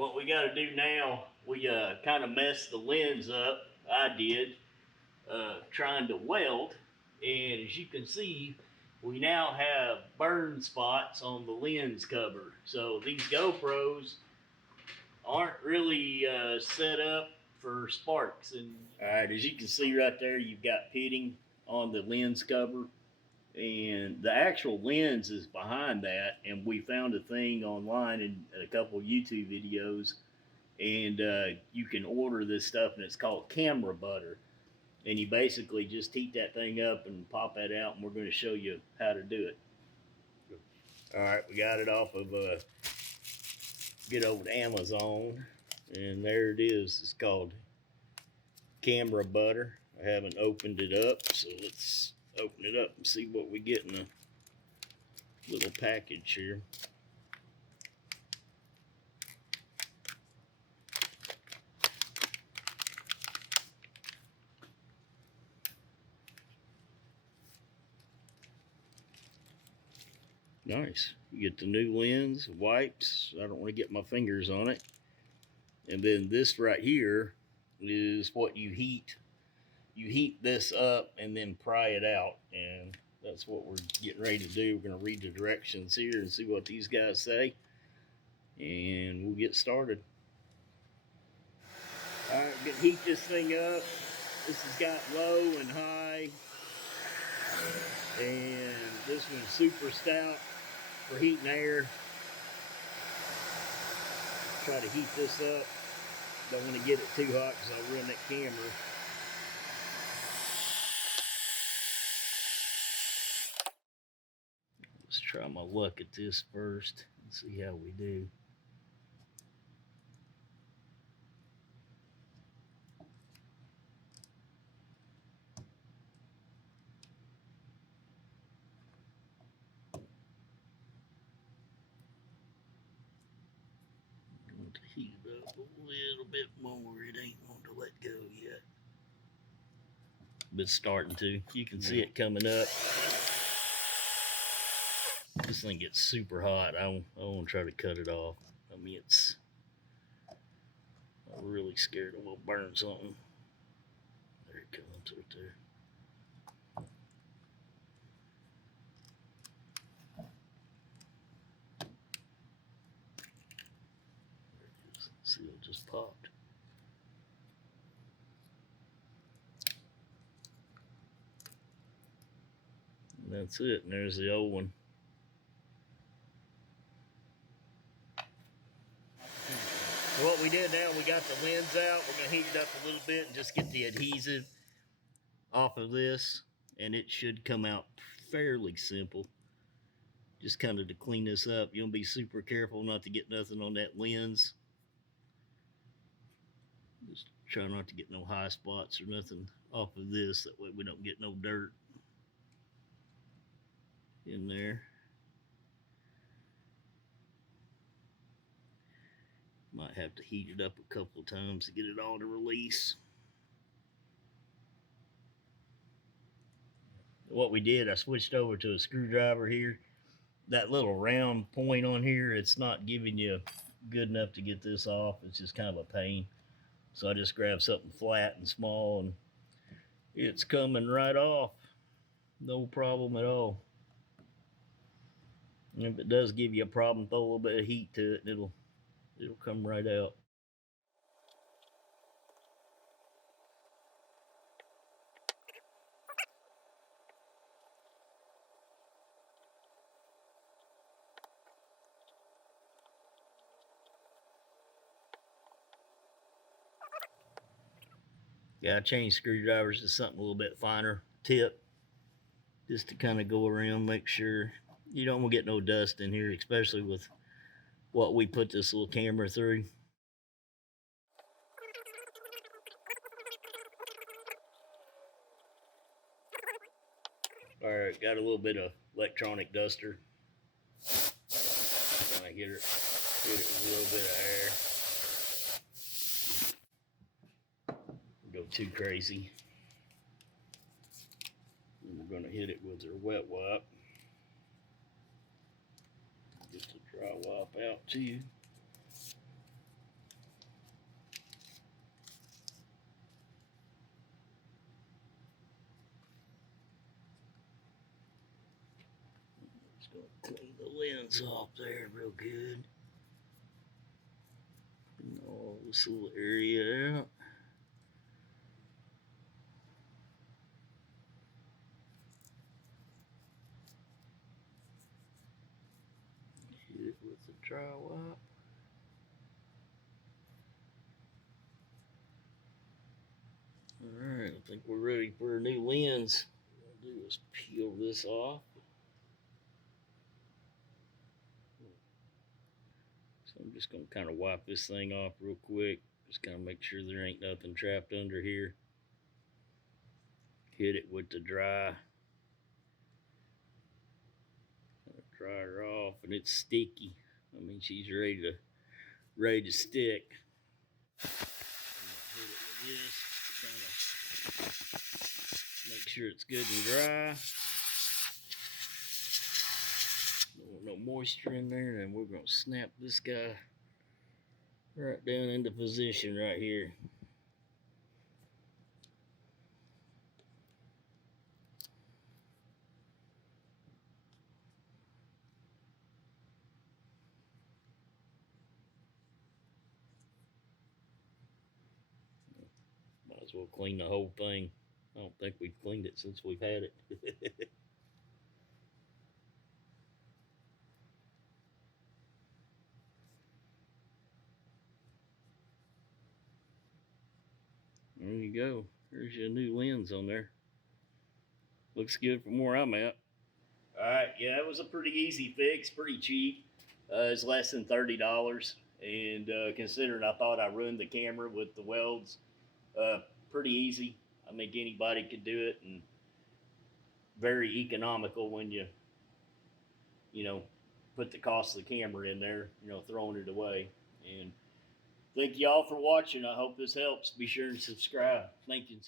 what we got to do now, we kind of messed the lens up. I did, trying to weld, and as you can see, we now have burn spots on the lens cover. So these GoPros aren't really set up for sparks. And all right, as you can see right there, you've got pitting on the lens cover, and the actual lens is behind that. And we found a thing online in a couple of YouTube videos, and you can order this stuff, and it's called camera butter. And you basically just heat that thing up and pop that out, and we're going to show you how to do it. All right, we got it off of get over to Amazon, and there it is. It's called camera butter. I haven't opened it up, so let's open it up and see what we get in the little package here. Nice. You get the new lens, wipes. I don't want to get my fingers on it. And then this right here is what you heat. You heat this up and then pry it out. And that's what we're getting ready to do. We're going to read the directions here and see what these guys say. And we'll get started. All right, we're going to heat this thing up. This has got low and high. And this one's super stout for heating air. Try to heat this up. Don't want to get it too hot because I'll ruin that camera. Let's try my luck at this first and see how we do. To heat it up a little bit more. It ain't wanting to let go yet, but it's starting to. You can see it coming up. This thing gets super hot. I want to try to cut it off. I mean, I'm really scared it will burn something. There it comes right there. See, it just popped. And that's it. And there's the old one. So what we did now, we got the lens out. We're going to heat it up a little bit and just get the adhesive off of this. And it should come out fairly simple. Just kind of to clean this up. You want to be super careful not to get nothing on that lens. Just try not to get no high spots or nothing off of this. That way we don't get no dirt in there. Might have to heat it up a couple of times to get it all to release. What we did, I switched over to a screwdriver here. That little round point on here, it's not giving you good enough to get this off. It's just kind of a pain. So I just grabbed something flat and small, and it's coming right off. No problem at all. And if it does give you a problem, throw a little bit of heat to it, and it'll come right out. Yeah, I changed screwdrivers to something a little bit finer tip, just to kind of go around, make sure you don't want to get no dust in here, especially with what we put this little camera through. All right, got a little bit of electronic duster. Trying to hit it with a little bit of air. Go too crazy. And we're going to hit it with our wet wipe. Get the dry wipe out too. Gonna clean the lens off there real good. And all this little area out. Hit it with the dry wipe. Alright, I think we're ready for a new lens. What I'll do is peel this off. So I'm just going to kind of wipe this thing off real quick. Just kind of make sure there ain't nothing trapped under here. Hit it with the dry. Dry her off, and it's sticky. I mean, she's ready to stick. I'm gonna hit it with this to kind of make sure it's good and dry. Don't want no moisture in there, and we're gonna snap this guy right down into position right here. Might as well clean the whole thing. I don't think we've cleaned it since we've had it. There you go. There's your new lens on there. Looks good from where I'm at. Alright, yeah, it was a pretty easy fix, pretty cheap. It's less than $30. And considering I thought I ruined the camera with the welds, pretty easy. I think anybody could do it, and very economical when you put the cost of the camera in there, throwing it away. And thank y'all for watching. I hope this helps. Be sure to subscribe. Thank you.